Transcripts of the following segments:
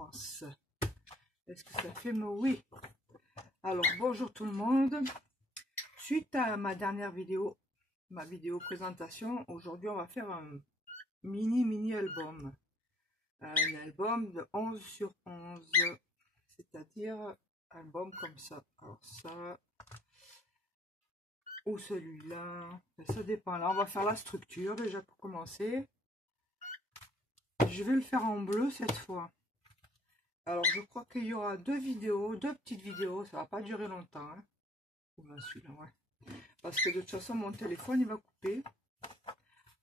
commence. Est-ce que ça fait oui? Alors bonjour tout le monde. Suite à ma dernière vidéo, ma vidéo présentation, aujourd'hui on va faire un mini album. Un album de 11 sur 11, c'est-à-dire album comme ça. Alors ça ou celui-là, ça dépend. Là on va faire la structure déjà pour commencer. Je vais le faire en bleu cette fois. Alors je crois qu'il y aura deux petites vidéos, ça va pas durer longtemps. Hein. Celui-là, ouais. Parce que de toute façon mon téléphone il va couper.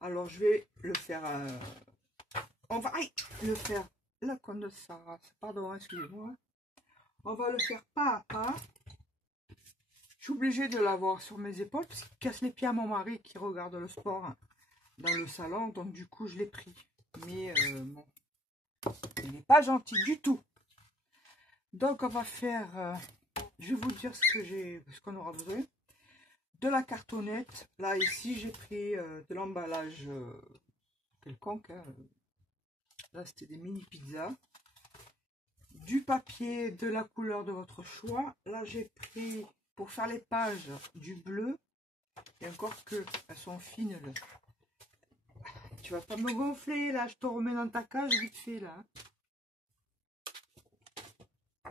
Alors je vais le faire. On va le faire là comme ça. Pardon, excusez-moi. On va le faire pas à pas. Je suis obligée de l'avoir sur mes épaules parce qu'il casse les pieds à mon mari qui regarde le sport dans le salon. Donc du coup je l'ai pris. Mais bon, il n'est pas gentil du tout. Donc on va faire, je vais vous dire ce qu'on aura besoin. De la cartonnette. Là ici j'ai pris de l'emballage quelconque. Hein. Là c'était des mini pizzas. Du papier de la couleur de votre choix. Là j'ai pris pour faire les pages du bleu. Et encore que elles sont fines là. Tu vas pas me gonfler là, je te remets dans ta cage vite fait là.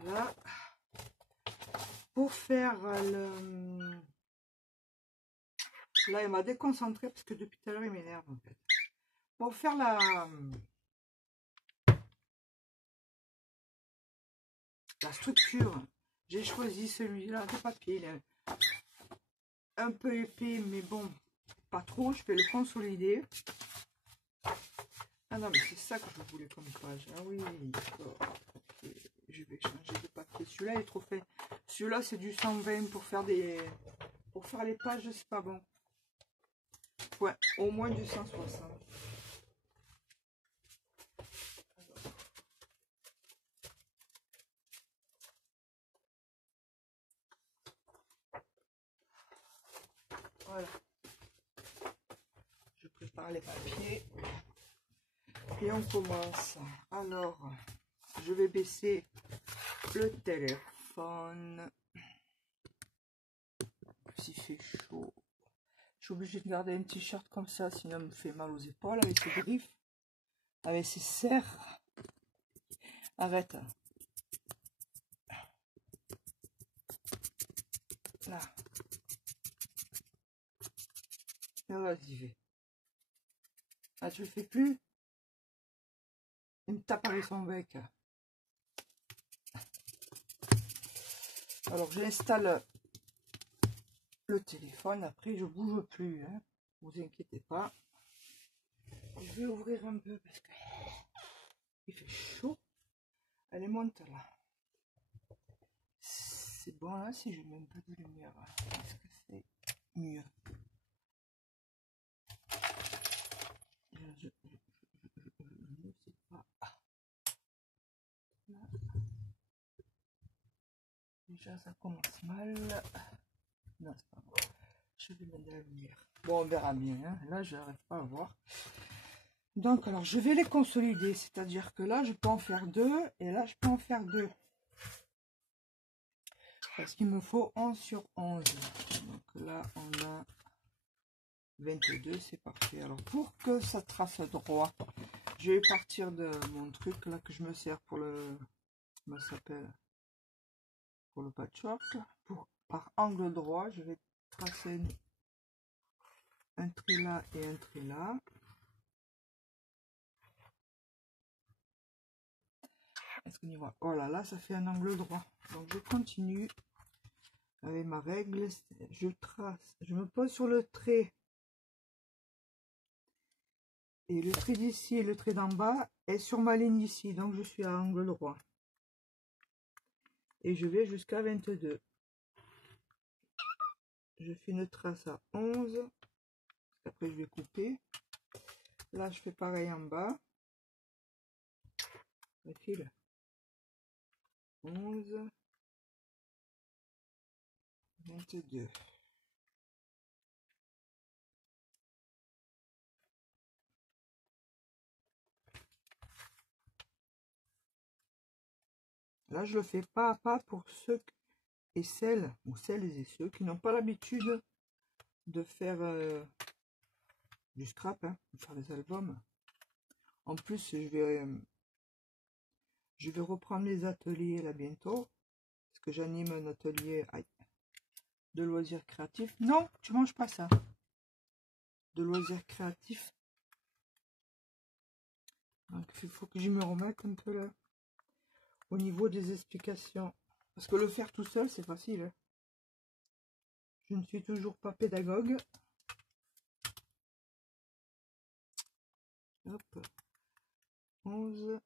Là. Pour faire le... Là, il m'a déconcentré parce que depuis tout à l'heure, il m'énerve en fait. Pour faire la structure, j'ai choisi celui-là de papier. Il est un peu épais, mais bon, pas trop. Je vais le consolider. Ah non, mais c'est ça que je voulais comme page. Ah oui, d'accord. Je vais changer de papier. Celui-là est trop fin. Celui-là, c'est du 120 pour faire les pages, c'est pas bon. Ouais, au moins du 160. Voilà. Je prépare les papiers. Et on commence. Alors, je vais baisser le téléphone. S'il fait chaud. Je suis obligée de garder un t-shirt comme ça, sinon il me fait mal aux épaules avec ses griffes, avec ses serres. Arrête. Là. Vas-y, vais. Ah, tu le fais plus? Il me tape avec son bec. Alors, j'installe le téléphone. Après, je bouge plus. Hein. Vous inquiétez pas. Je vais ouvrir un peu parce que il fait chaud. Allez, monte là. C'est bon là si je mets un peu de lumière. Est-ce que c'est mieux? Je ne sais pas. Là. Déjà ça commence mal. Non, c'est pas bon. Je vais mettre de la lumière. Bon, on verra bien. Hein. Là, je n'arrive pas à voir. Donc, alors, je vais les consolider. C'est-à-dire que là, je peux en faire deux. Et là, je peux en faire deux. Parce qu'il me faut 11 sur 11. Donc là, on a 22. C'est parfait. Alors, pour que ça trace droit, je vais partir de mon truc là que je me sers pour le... Comment ça s'appelle? Pour le patchwork. Par angle droit, je vais tracer un trait là et un trait là. Est-ce qu'on y voit? Oh là là, ça fait un angle droit. Donc je continue avec ma règle. Je trace, je me pose sur le trait. Et le trait d'ici et le trait d'en bas est sur ma ligne ici. Donc je suis à angle droit. Et je vais jusqu'à 22. Je fais une trace à 11. Après je vais couper. Là je fais pareil en bas. Le fil. 11. 22. Là, je le fais pas à pas pour ceux et celles, ou celles et ceux qui n'ont pas l'habitude de faire du scrap, hein, de faire des albums. En plus, je vais reprendre les ateliers là bientôt, parce que j'anime un atelier de loisirs créatifs. Non, tu manges pas ça. De loisirs créatifs. Donc, il faut que je me remette un peu là, au niveau des explications. Parce que le faire tout seul, c'est facile. Hein. Je ne suis toujours pas pédagogue. Hop. 11.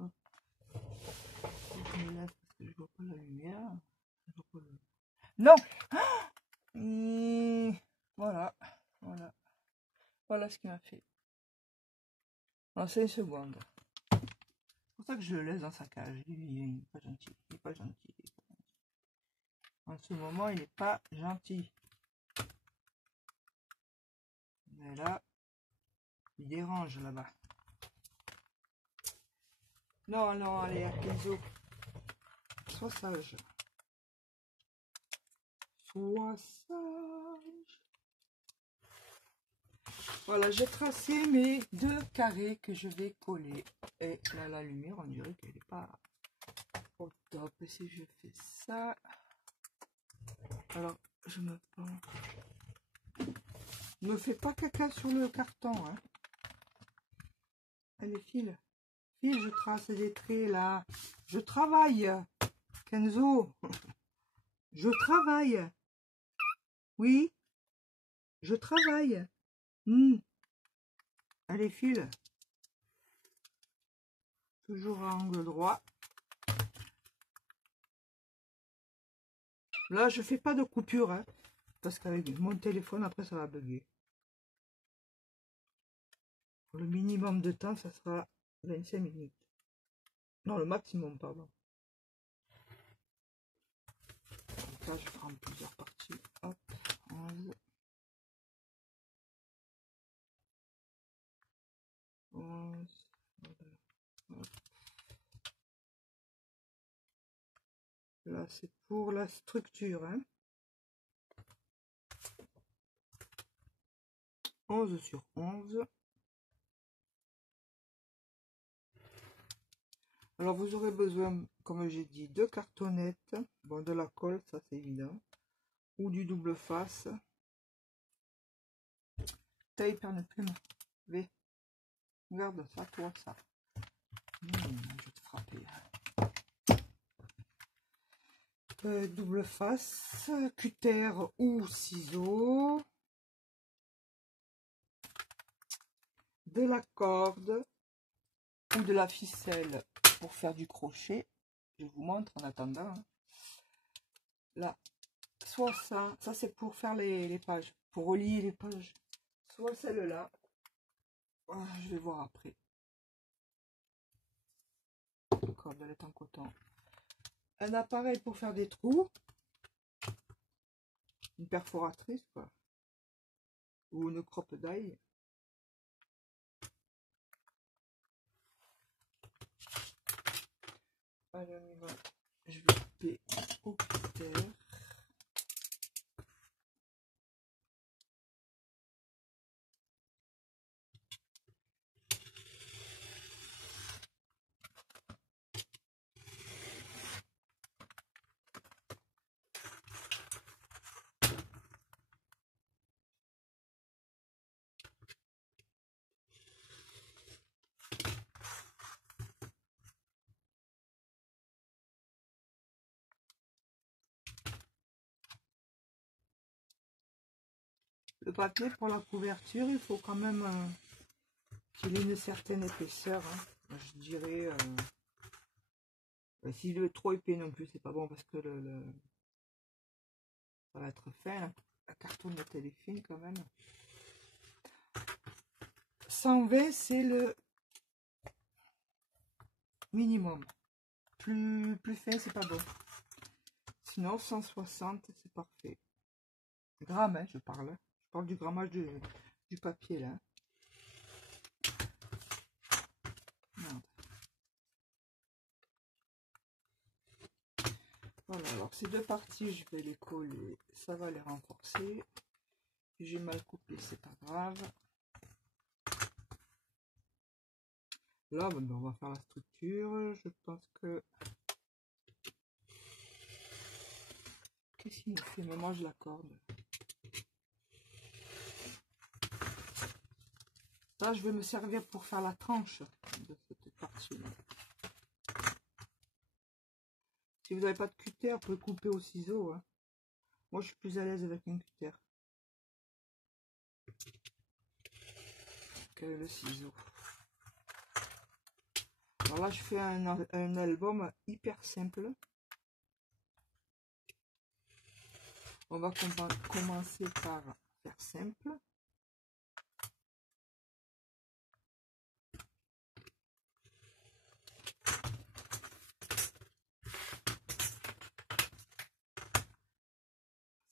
Hop. Je me lève parce que je vois pas la lumière. Non. Et voilà. Voilà. Voilà ce qu'il m'a fait. Alors, c'est une seconde. C'est pour ça que je le laisse dans sa cage. Il n'est pas gentil. Il n'est pas gentil. En ce moment, il n'est pas gentil. Mais là, il dérange là-bas. Non, non, allez, Kenzo. Sois sage. Sois sage. Voilà, j'ai tracé mes 2 carrés que je vais coller. Et là, la lumière, on dirait qu'elle n'est pas au top. Et si je fais ça... Alors, je me prends... Ne fais pas caca sur le carton, hein. Allez, file. File, je trace des traits, là. Je travaille. Kenzo. Je travaille. Oui. Je travaille. Allez, file. Toujours à angle droit. Là, je fais pas de coupure, hein, parce qu'avec mon téléphone, après, ça va bugger. Le minimum de temps, ça sera 25 minutes. Non, le maximum, pardon. Donc là, je ferai en plusieurs parties. Hop, 11. 11. Voilà. Hop. Là, c'est pour la structure. Hein. 11 sur 11. Alors, vous aurez besoin, comme j'ai dit, de cartonnettes. Bon, de la colle, ça c'est évident. Ou du double face. Taille par une plume. V. Regarde ça, toi, ça. Je vais te frapper. Double face, cutter ou ciseaux. De la corde ou de la ficelle pour faire du crochet. Je vous montre en attendant. Hein. Là, soit ça c'est pour faire les pages, pour relier les pages. Soit celle-là. Je vais voir après. La corde, elle est en coton. Un appareil pour faire des trous. Une perforatrice, quoi. Ou une croppe d'ail. Allez, on y va. Je vais couper au cutter. Le papier pour la couverture, il faut quand même qu'il ait une certaine épaisseur. Hein. Je dirais, s'il est trop épais non plus, c'est pas bon parce que ça va être fin. La cartonnette, elle est fine quand même. 120, c'est le minimum. Plus fin, c'est pas bon. Sinon, 160, c'est parfait. Grammes, hein, je parle. Je parle du grammage du papier, là. Voilà, alors ces deux parties, je vais les coller, ça va les renforcer. J'ai mal coupé, c'est pas grave. Là, ben, on va faire la structure. Je pense que... Qu'est-ce qu'il me fait? Mais moi, je la corde. Là, je vais me servir pour faire la tranche de cette partie-là. Si vous n'avez pas de cutter, vous pouvez couper au ciseau. Hein. Moi, je suis plus à l'aise avec un cutter que le ciseau. Alors là, je fais un album hyper simple. On va commencer par faire simple.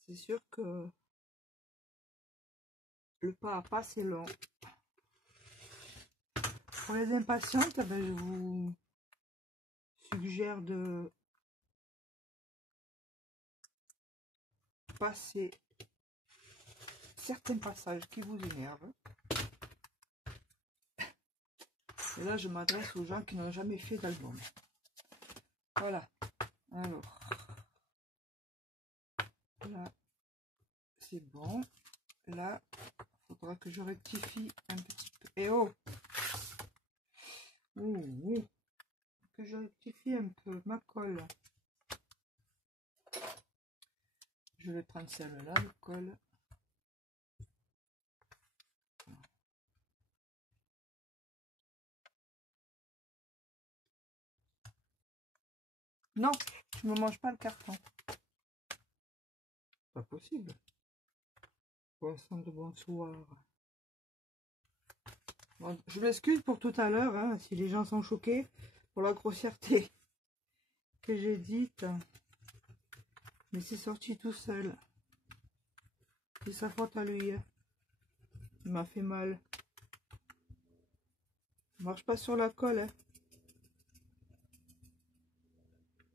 C'est sûr que le pas à pas, c'est long. Pour les impatientes, ben, je vous suggère de passer certains passages qui vous énervent. Et là, je m'adresse aux gens qui n'ont jamais fait d'album. Voilà. Alors, là, c'est bon. Là, il faudra que je rectifie un petit peu. Et oh! Ouh, que je rectifie un peu ma colle. Je vais prendre celle-là, le colle. Non, tu me manges pas le carton. Pas possible. Poisson de bonsoir. Bon, je m'excuse pour tout à l'heure, hein, si les gens sont choqués pour la grossièreté que j'ai dite. Mais c'est sorti tout seul. C'est sa faute à lui. Il m'a fait mal. Marche pas sur la colle. Hein.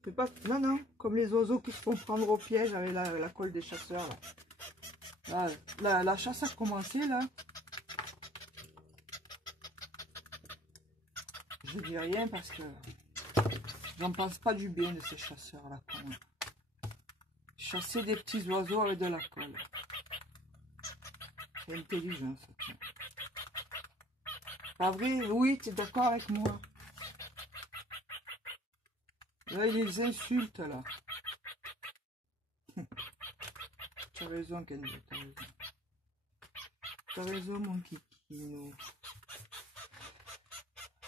C'est pas... Non, non, comme les oiseaux qui se font prendre au piège avec la colle des chasseurs. Là. La chasse a commencé, là. Je dis rien parce que j'en pense pas du bien de ces chasseurs-là. Chasser des petits oiseaux avec de la colle. C'est intelligent, ça. Pas vrai? Oui, tu es d'accord avec moi. Là, il les insulte, là. Tu as raison, Kenzo, tu as raison. Tu as raison, mon kikino.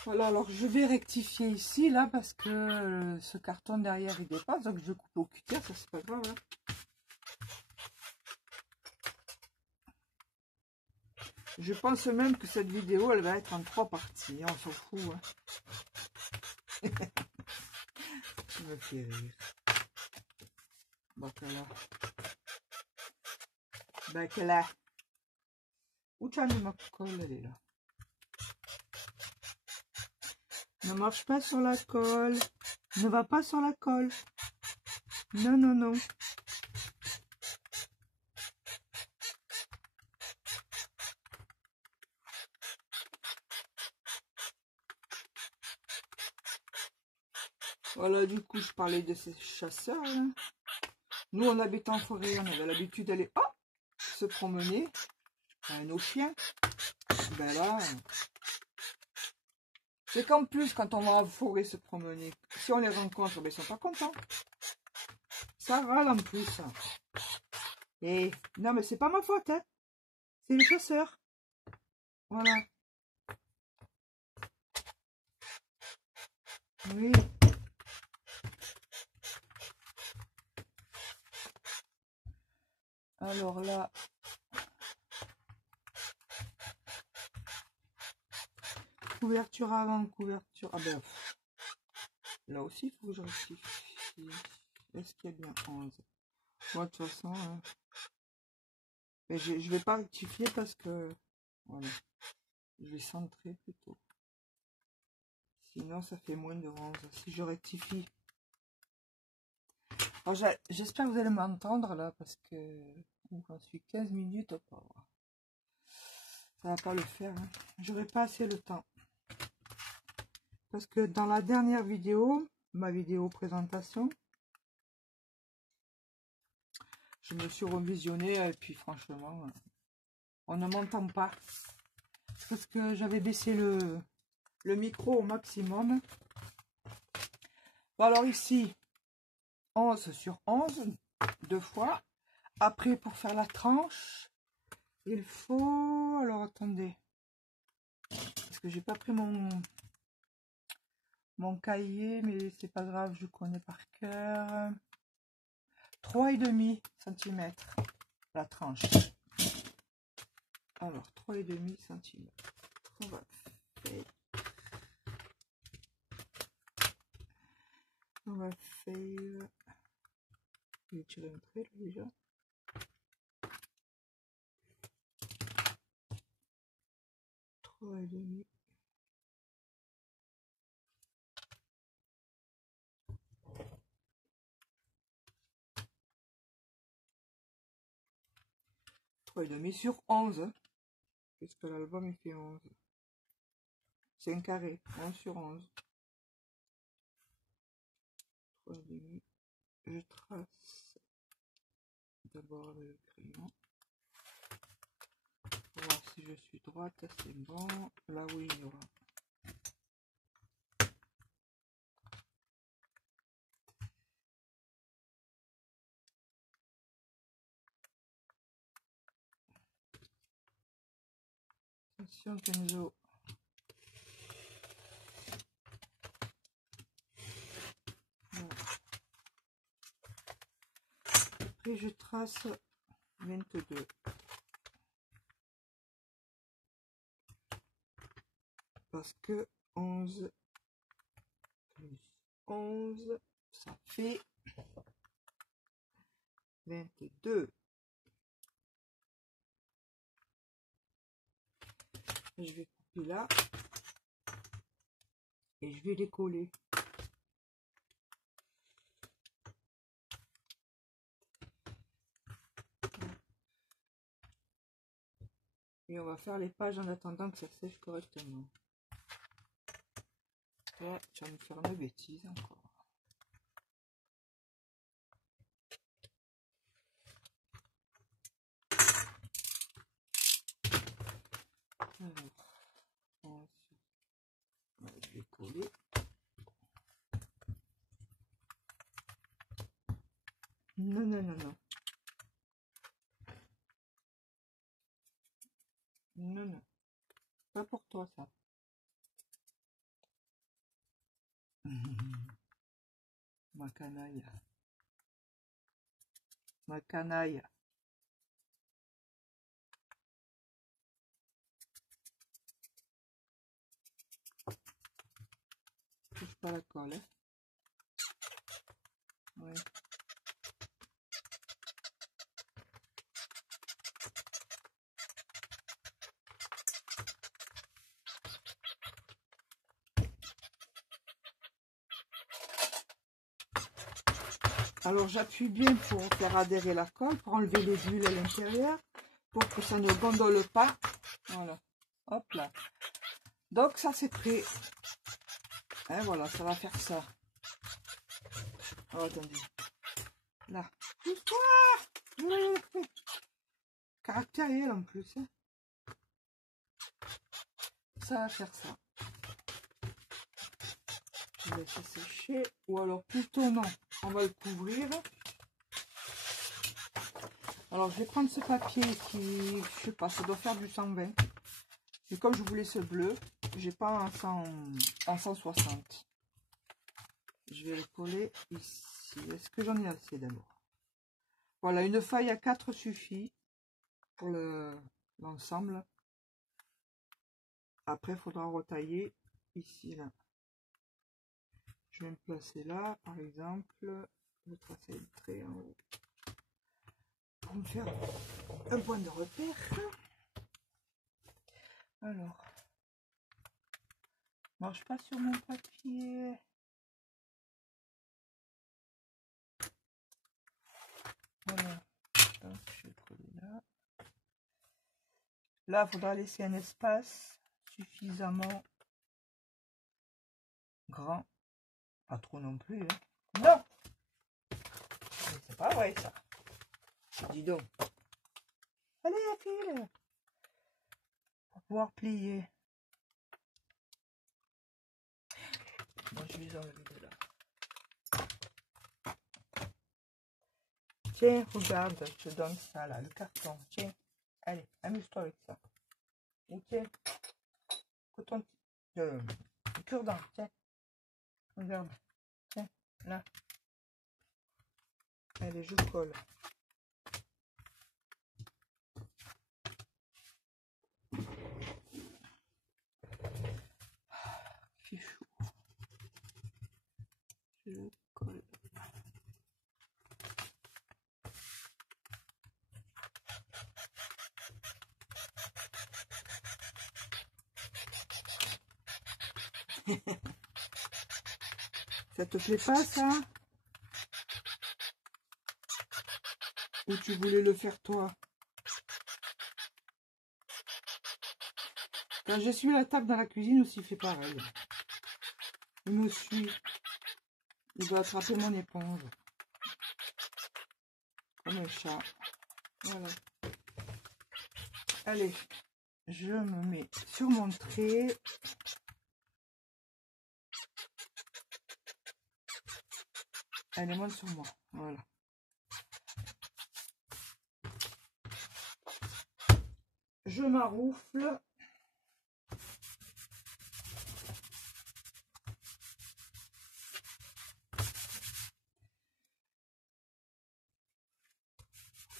Voilà, alors je vais rectifier ici, là, parce que ce carton derrière, il dépasse. Donc, je vais couper au cutter, ça, c'est pas grave. Hein. Je pense même que cette vidéo, elle va être en 3 parties. On s'en fout. Hein. Ça me fait rire. Bacala. Bacala. Où tu as mis ma colle? Elle est là. Ne marche pas sur la colle. Ne va pas sur la colle. Non, non, non. Voilà, du coup, je parlais de ces chasseurs. Là. Nous, on habite en forêt. On avait l'habitude d'aller se promener avec nos chiens. Ben là, c'est qu'en plus, quand on va en forêt se promener, si on les rencontre, ben, ils sont pas contents. Ça râle en plus. Et non, mais c'est pas ma faute, hein. C'est les chasseurs. Voilà. Oui. Alors là, couverture avant, couverture... Ah ben, là aussi, il faut que je rectifie. Est-ce qu'il y a bien 11? Moi, de toute façon, mais je vais pas rectifier parce que... Voilà. Je vais centrer plutôt. Sinon, ça fait moins de 11. Si je rectifie... J'espère que vous allez m'entendre là, parce que j'en suis 15 minutes, oh, pauvre. Ça va pas le faire, hein. J'aurai pas assez le temps. Parce que dans la dernière vidéo, ma vidéo présentation, je me suis revisionnée et puis franchement, on ne m'entend pas. Parce que j'avais baissé le micro au maximum. Bon, alors ici, 11 sur 11, deux fois. Après, pour faire la tranche, il faut... Alors, attendez. Parce que j'ai pas pris mon cahier, mais c'est pas grave, je connais par cœur. 3,5 cm la tranche. Alors, 3,5 cm. On va faire... On va faire... Je vais tirer un trait là, déjà. Trois et demi. Trois et demi sur 11. Puisque l'album il fait 11. C'est un carré. 11 sur 11. 3 et demi. Je trace d'abord le crayon. Pour voir si je suis droite, c'est bon. Là oui, il y aura. Attention Kenzo. Voilà. Après je trace 22. Parce que 11 plus 11, ça fait 22. Je vais couper là. Et je vais les coller. Et on va faire les pages en attendant que ça sèche correctement. Là, je vais me faire une bêtise encore. Alors, on va les coller. Non, non, non, non. Non, non. Pas pour toi, ça. Ma canaille. Ma canaille. Touche pas la colle, hein. Ouais. Alors j'appuie bien pour faire adhérer la colle, pour enlever les bulles à l'intérieur, pour que ça ne gondole pas. Voilà. Hop là. Donc ça c'est prêt. Hein, voilà, ça va faire ça. Oh, attendez. Là. Caractériel en plus. Hein. Ça va faire ça. Je vais laisser sécher. Ou alors plutôt non. On va le couvrir. Alors je vais prendre ce papier qui, je sais pas, ça doit faire du 120. Et comme je voulais ce bleu, j'ai pas un 160. Je vais le coller ici. Est-ce que j'en ai assez d'abord? Voilà, une feuille à 4 suffit pour l'ensemble. Après, il faudra retailler ici, là. Je vais me placer là, par exemple. Je vais tracer le trait en haut. Pour me faire un point de repère. Alors, marche pas sur mon papier. Voilà. Donc, je vais coller là. Là, il faudra laisser un espace suffisamment grand. Pas trop non plus. Hein. Non! C'est pas vrai ça. Dis donc. Allez, la file! Pour pouvoir plier. Moi, je vais les enlever de là. Tiens, regarde, je te donne ça là, le carton. Tiens, allez, amuse-toi avec ça. Et tiens, coton, le cure-dent, tiens, regarde, tiens, là. Allez, je colle. C'est chaud. Je colle. Ça te plaît pas ça? Ou tu voulais le faire toi? Quand je suis à la table dans la cuisine aussi, il fait pareil. Il me suit. Il doit attraper mon éponge. Comme un chat. Voilà. Allez, je me mets sur mon trait. Allez, monte sur moi. Voilà. Je m'aroufle.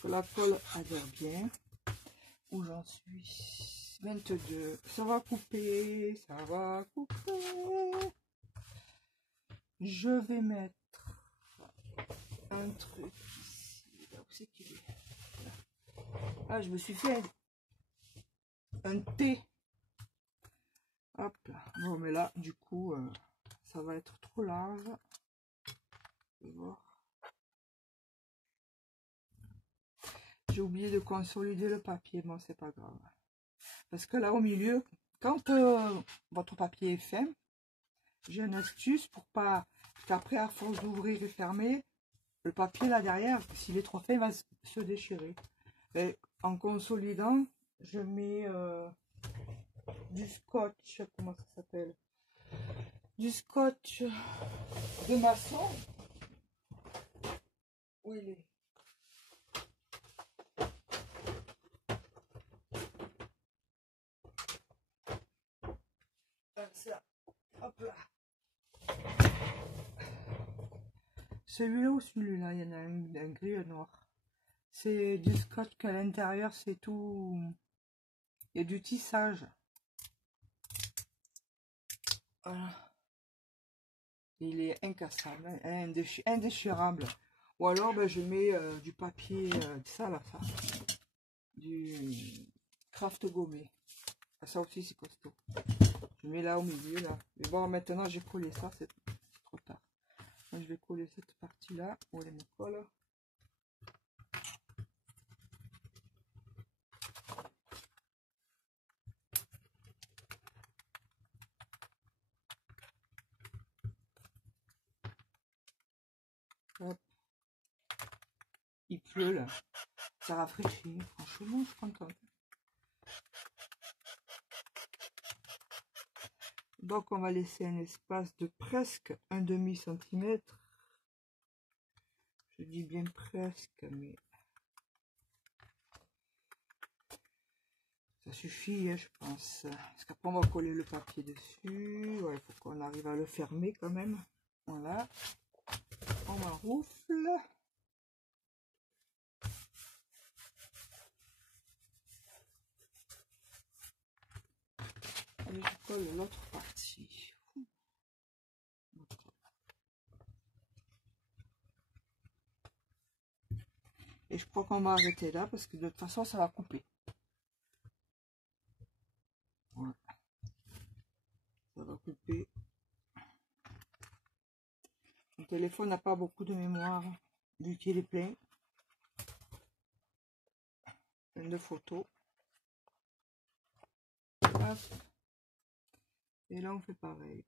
Que la colle adhère bien. Où j'en suis? 22. Ça va couper. Ça va couper. Je vais mettre un truc ici. Là, où c'est qu'il est? Ah, je me suis fait un T. Hop là. Bon, mais là, du coup, ça va être trop large. Je vais voir. J'ai oublié de consolider le papier. Bon, c'est pas grave. Parce que là, au milieu, quand votre papier est fin, j'ai une astuce pour pas... Parce qu'après, à force d'ouvrir et fermer, le papier là derrière, s'il est trop fin, il va se déchirer. Et en consolidant, je mets du scotch, comment ça s'appelle? Du scotch de maçon. Où il est? Ça. Hop là. Celui-là ou celui-là, il y en a un gris et un noir. C'est du scotch qu'à l'intérieur, c'est tout... Il y a du tissage. Voilà. Il est incassable, hein, indéchirable. Ou alors, ben, je mets du papier, ça là, ça. Du craft gommé. Ça aussi, c'est costaud. Je mets là au milieu, là. Mais bon, maintenant, j'ai collé ça, c'est trop tard. Moi, je vais coller cette partie-là. Où elle me colle. Hop. Il pleut, là. Ça rafraîchit. Franchement, je suis contente. Donc, on va laisser un espace de presque un demi-centimètre. Je dis bien presque, mais ça suffit, hein, je pense. Parce qu'après, on va coller le papier dessus. Ouais, il faut qu'on arrive à le fermer quand même. Voilà. On m'enroufle. Et je colle l'autre partie. Et je crois qu'on va arrêter là parce que de toute façon, ça va couper. Voilà. Ça va couper. Mon téléphone n'a pas beaucoup de mémoire vu qu'il est plein. de photos. Hop. Et là on fait pareil.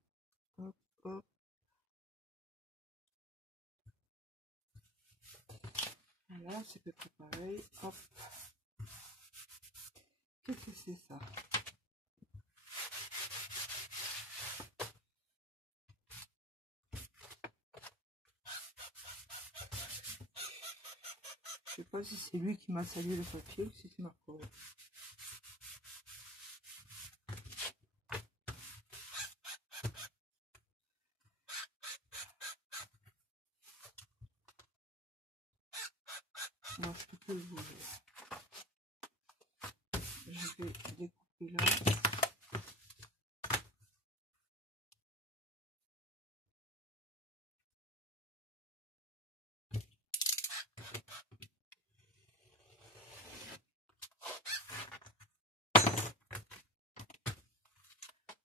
Hop, hop. Voilà, c'est peu près pareil. Hop. Qu'est-ce que c'est ça? Je sais pas si c'est lui qui m'a salué le papier ou si c'est ma collègue. Moi, je peux le bouger. Je vais découper là.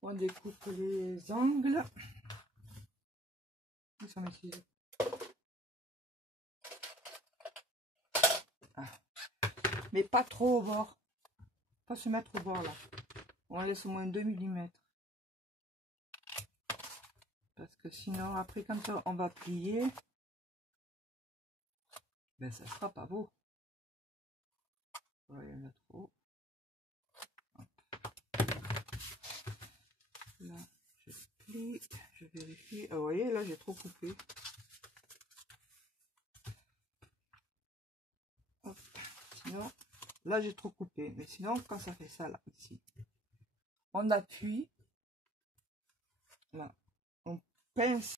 On découpe les angles. Où sont mes ciseaux? Ah. Mais pas trop au bord. Pas se mettre au bord là. On laisse au moins 2 mm. Parce que sinon, après, quand on va plier, ben ça sera pas beau. Voilà, il y en a trop. Hop. Là, je plie, je vérifie. Ah, vous voyez, là, j'ai trop coupé. Hop. Sinon, là, j'ai trop coupé. Mais sinon, quand ça fait ça, là, ici, on appuie. Là, on pince